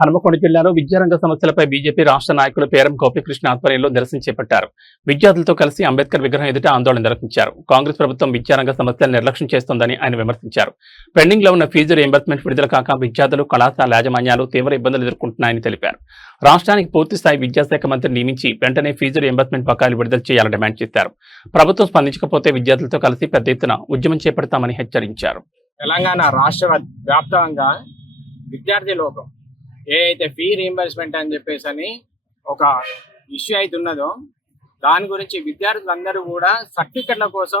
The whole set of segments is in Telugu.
హనుమకొండ జిల్లాలో విద్యారంగ సమస్యలపై బీజేపీ రాష్ట్ర నాయకులు పేరం గోపీకృష్ణ ఆధ్వర్యంలో నిరసన చేపట్టారు. విద్యార్థులతో కలిసి అంబేద్కర్ విగ్రహం ఎదుట ఆందోళన నిర్వహించారు. కాంగ్రెస్ ప్రభుత్వం విద్యారంగ సమస్యలను నిర్లక్ష్యం చేస్తోందని ఆయన విమర్శించారు. పెండింగ్ లో ఉన్న ఫీజు రీయింబర్స్మెంట్ విడుదల కాక విద్యార్థులు, కళాశాల యాజమాన్యాలు తీవ్ర ఇబ్బందులు ఎదుర్కొంటున్నాయని తెలిపారు. రాష్ట్రానికి పూర్తిస్థాయి విద్యాశాఖ మంత్రి నియమించి వెంటనే ఫీజు రీయింబర్స్మెంట్ బకాయిలు విడుదల చేయాలని డిమాండ్ చేశారు. ప్రభుత్వం స్పందించకపోతే విద్యార్థులతో కలిసి పెద్ద ఎత్తున ఉద్యమం చేపడతామని హెచ్చరించారు. తెలంగాణ రాష్ట్ర వ్యాప్తంగా విద్యార్థి లోకం ఏదైతే ఫీ రీయింబర్స్మెంట్ అని చెప్పేసి అని ఒక ఇష్యూ అయితే ఉన్నదో దాని గురించి విద్యార్థులందరూ కూడా సర్టిఫికెట్ల కోసం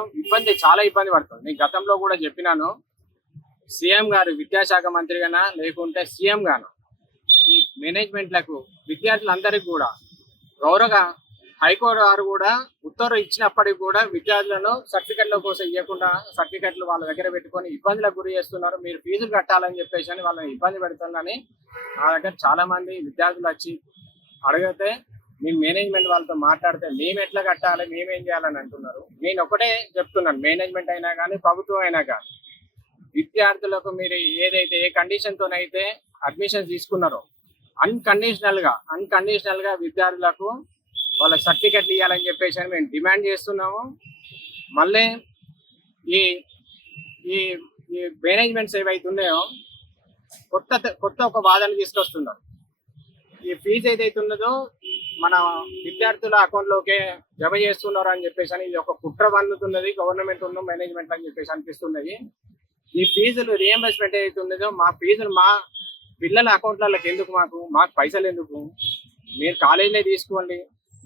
చాలా ఇబ్బంది పడుతుంది. నేను గతంలో కూడా చెప్పినాను, సీఎం గారు విద్యాశాఖ మంత్రిగానా లేకుంటే సీఎం గాను ఈ మేనేజ్మెంట్లకు విద్యార్థులందరికీ కూడా గౌరవ హైకోర్టు వారు కూడా ఉత్తర్వులు ఇచ్చినప్పటికీ కూడా విద్యార్థులను సర్టిఫికెట్ల కోసం ఇవ్వకుండా సర్టిఫికెట్లు వాళ్ళ దగ్గర పెట్టుకొని ఇబ్బందులకు గురి చేస్తున్నారు. మీరు ఫీజులు కట్టాలని చెప్పేసి అని వాళ్ళని ఇబ్బంది పెడుతుందని నా దగ్గర చాలా మంది విద్యార్థులు వచ్చి అడిగితే మేము మేనేజ్మెంట్ వాళ్ళతో మాట్లాడితే మేము ఎట్లా కట్టాలి, మేమేం చేయాలని అంటున్నారు. నేను ఒకటే చెప్తున్నాను, మేనేజ్మెంట్ అయినా కానీ ప్రభుత్వం అయినా కానీ విద్యార్థులకు మీరు ఏదైతే ఏ కండిషన్తోనైతే అడ్మిషన్ తీసుకున్నారో అన్కండిషనల్ గా విద్యార్థులకు వాళ్ళకి సర్టిఫికెట్లు ఇవ్వాలని చెప్పేసి అని మేము డిమాండ్ చేస్తున్నాము. మళ్ళీ ఈ ఈ ఈ మేనేజ్మెంట్స్ ఏవైతే ఉన్నాయో కొత్త ఒక వాదన తీసుకొస్తున్నారు. ఈ ఫీజు ఏదైతే ఉన్నదో మన విద్యార్థుల అకౌంట్లోకే జమ చేస్తున్నారు అని చెప్పేసి అని ఇది ఒక కుట్ర పన్నుతున్నది గవర్నమెంట్ ఉన్న మేనేజ్మెంట్ అని చెప్పేసి అనిపిస్తున్నది. ఈ ఫీజులు రీఎంబర్స్మెంట్ ఏదైతే ఉన్నదో మా ఫీజులు మా పిల్లల అకౌంట్లకి ఎందుకు, మాకు పైసలు ఎందుకు? మీరు కాలేజీలే తీసుకోండి,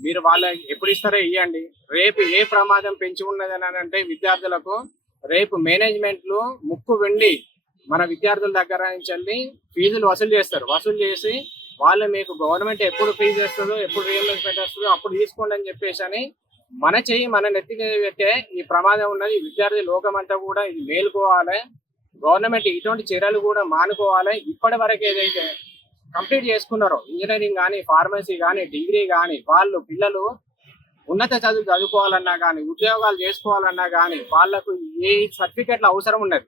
మీరు వాళ్ళ ఎప్పుడు ఇస్తారో ఇవ్వండి. రేపు ఏ ప్రమాదం పెంచి ఉన్నదని అంటే విద్యార్థులకు రేపు మేనేజ్మెంట్లు ముక్కు వెండి మన విద్యార్థుల దగ్గర నుంచి వెళ్ళి ఫీజులు వసూలు చేస్తారు. వసూలు చేసి వాళ్ళు మీకు గవర్నమెంట్ ఎప్పుడు ఫీజు వేస్తుందో ఎప్పుడు రీఎంబర్స్మెంట్ వస్తుందో అప్పుడు తీసుకోండి అని చెప్పేసి అని మన నెత్తి పెట్టే ఈ ప్రమాదం ఉన్నది. విద్యార్థి లోకం అంతా కూడా ఇది మేలుకోవాలి. గవర్నమెంట్ ఇటువంటి చర్యలు కూడా మానుకోవాలి. ఇప్పటి వరకు ఏదైతే కంప్లీట్ చేసుకున్నారో ఇంజనీరింగ్ కానీ, ఫార్మసీ కానీ, డిగ్రీ కానీ వాళ్ళు పిల్లలు ఉన్నత చదువు చదువుకోవాలన్నా కానీ, ఉద్యోగాలు చేసుకోవాలన్నా కానీ వాళ్ళకు ఏ సర్టిఫికెట్ల అవసరం ఉన్నది.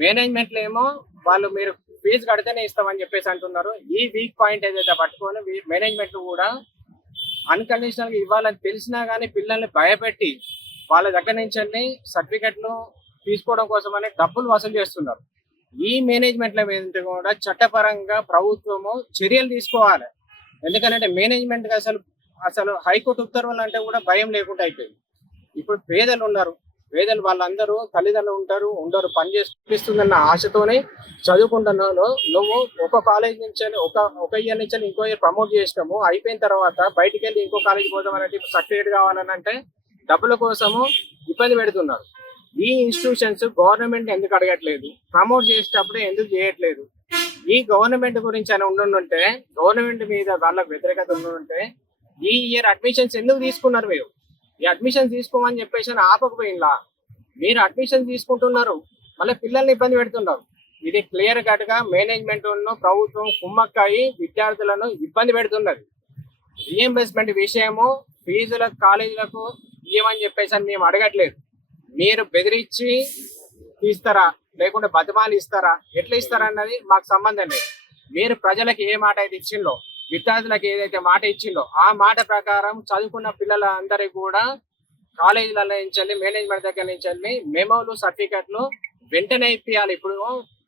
మేనేజ్మెంట్లు ఏమో వాళ్ళు మీరు ఫీజు కడితేనే ఇస్తామని చెప్పేసి అంటున్నారు. ఈ వీక్ పాయింట్ ఏదైతే పట్టుకొని మేనేజ్మెంట్ కూడా అన్కండిషనల్ గా ఇవ్వాలని తెలిసినా కానీ పిల్లల్ని భయపెట్టి వాళ్ళ దగ్గర నుంచి సర్టిఫికెట్లు తీసుకోవడం కోసం అనే డబ్బులు వసూలు చేస్తున్నారు. ఈ మేనేజ్మెంట్ల మీద కూడా చట్టపరంగా ప్రభుత్వము చర్యలు తీసుకోవాలి. ఎందుకంటే మేనేజ్మెంట్ అసలు హైకోర్టు ఉత్తర్వులు అంటే కూడా భయం లేకుండా అయిపోయింది. ఇప్పుడు పేదలు ఉన్నారు, పేదలు వాళ్ళందరూ తల్లిదండ్రులు ఉండరు, పని చేస్తుందన్న ఆశతోనే చదువుకుంటున్నాను. నువ్వు ఒక కాలేజ్ నుంచి ఒక ఇయర్ నుంచి ఇంకో ఇయర్ ప్రమోట్ చేసినాము, అయిపోయిన తర్వాత బయటికి వెళ్ళి ఇంకో కాలేజ్ పోదాం అంటే సర్టిఫికేట్ కావాలని అంటే డబ్బుల కోసము ఇబ్బంది పెడుతున్నారు. ఈ ఇన్స్టిట్యూషన్స్ గవర్నమెంట్ ఎందుకు అడగట్లేదు? ప్రమోట్ చేసేటప్పుడే ఎందుకు చేయట్లేదు? ఈ గవర్నమెంట్ గురించి అని ఉండుంటే, గవర్నమెంట్ మీద వాళ్ళకు వ్యతిరేకత ఉండుంటే ఈ ఇయర్ అడ్మిషన్స్ ఎందుకు తీసుకున్నారు? మీరు ఈ అడ్మిషన్స్ తీసుకోమని చెప్పేసి ఆపకపోయినా మీరు అడ్మిషన్స్ తీసుకుంటున్నారు, మళ్ళీ పిల్లల్ని ఇబ్బంది పెడుతున్నారు. ఇది క్లియర్ కట్ గా మేనేజ్మెంట్ ప్రభుత్వం కుమ్మక్కాయి విద్యార్థులను ఇబ్బంది పెడుతున్నది. రీఎంబర్స్మెంట్ విషయము ఫీజులకు కాలేజీలకు ఇవ్వమని చెప్పేసి అని మేము అడగట్లేదు. మీరు బెదిరించి ఇస్తారా లేకుంటే బతిమాలు ఇస్తారా, ఎట్లా ఇస్తారా అన్నది మాకు సంబంధం లేదు. మీరు ప్రజలకు ఏ మాట అయితే ఇచ్చిందో, విద్యార్థులకు ఏదైతే మాట ఇచ్చిందో ఆ మాట ప్రకారం చదువుకున్న పిల్లలందరికీ కూడా కాలేజీల నుంచి మేనేజ్మెంట్ దగ్గర నుంచి మెమోలు, సర్టిఫికెట్లు వెంటనే ఇప్పియాలి. ఇప్పుడు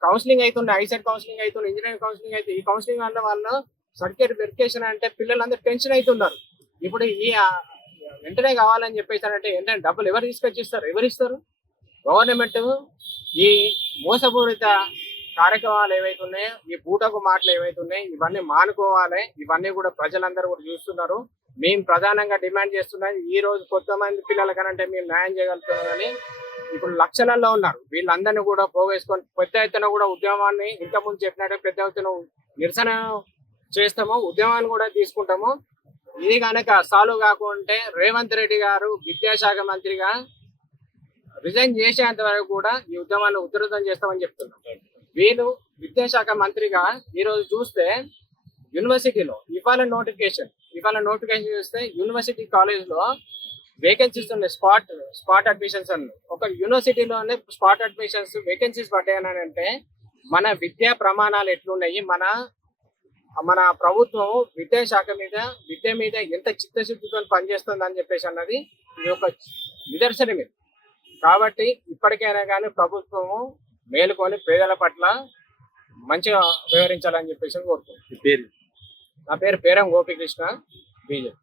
కౌన్సిలింగ్ అవుతుంది, ఐసెట్ కౌన్సిలింగ్ అవుతుంది, ఇంజనీరింగ్ కౌన్సిలింగ్ అవుతుంది. ఈ కౌన్సిలింగ్ వల్ల వాళ్ళు సర్టిఫికేట్ వెరిఫికేషన్ అంటే పిల్లలందరూ టెన్షన్ అవుతున్నారు. ఇప్పుడు ఈ వెంటనే కావాలని చెప్పేసి అంటే ఏంటంటే డబ్బులు ఎవరు తీసుకొచ్చిస్తారు? ఎవరిస్తారు? గవర్నమెంట్. ఈ మోసపూరిత కార్యక్రమాలు ఏవైతే ఉన్నాయో, ఈ పూటకు మాటలు ఏవైతే ఉన్నాయో ఇవన్నీ మానుకోవాలి. ఇవన్నీ కూడా ప్రజలందరూ కూడా చూస్తున్నారు. మేము ప్రధానంగా డిమాండ్ చేస్తున్నాం. ఈ రోజు కొంతమంది పిల్లలకనంటే మేము న్యాయం చేయగలుగుతున్నామని ఇప్పుడు లక్షలలో ఉన్నారు. వీళ్ళందరినీ కూడా పోగేసుకొని పెద్ద ఎత్తున కూడా ఉద్యమాన్ని ఇంతకుముందు చెప్పినట్టు పెద్ద ఎత్తున నిరసన చేస్తాము, ఉద్యమాన్ని కూడా తీసుకుంటాము. ఇది కనుక సాల్వ్ కాకుంటే రేవంత్ రెడ్డి గారు విద్యాశాఖ మంత్రిగా రిజైన్ చేసేంత వరకు కూడా ఈ ఉద్యమాన్ని ఉధృతం చేస్తామని చెప్తున్నాం. వీళ్ళు విద్యాశాఖ మంత్రిగా ఈరోజు చూస్తే యూనివర్సిటీలో ఇవాళ నోటిఫికేషన్ చూస్తే యూనివర్సిటీ కాలేజ్లో వేకెన్సీస్ ఉన్నాయి, స్పాట్ అడ్మిషన్స్ అన్న ఒక యూనివర్సిటీలోనే స్పాట్ అడ్మిషన్స్ వేకెన్సీస్ పడ్డాయని అంటే మన విద్యా ప్రమాణాలు ఎట్లున్నాయి, మన మన ప్రభుత్వం విద్యాశాఖ మీద విద్య మీద ఎంత చిత్తశుద్ధితో పనిచేస్తుంది అని చెప్పేసి అన్నది ఇది ఒక నిదర్శనమే. కాబట్టి ఇప్పటికైనా కానీ ప్రభుత్వము మేలుకొని పేదల పట్ల మంచిగా వ్యవహరించాలని చెప్పేసి కోరుకుంటున్నాను. పేరు నా పేరు పేరం గోపికృష్ణ, బీజేపీ.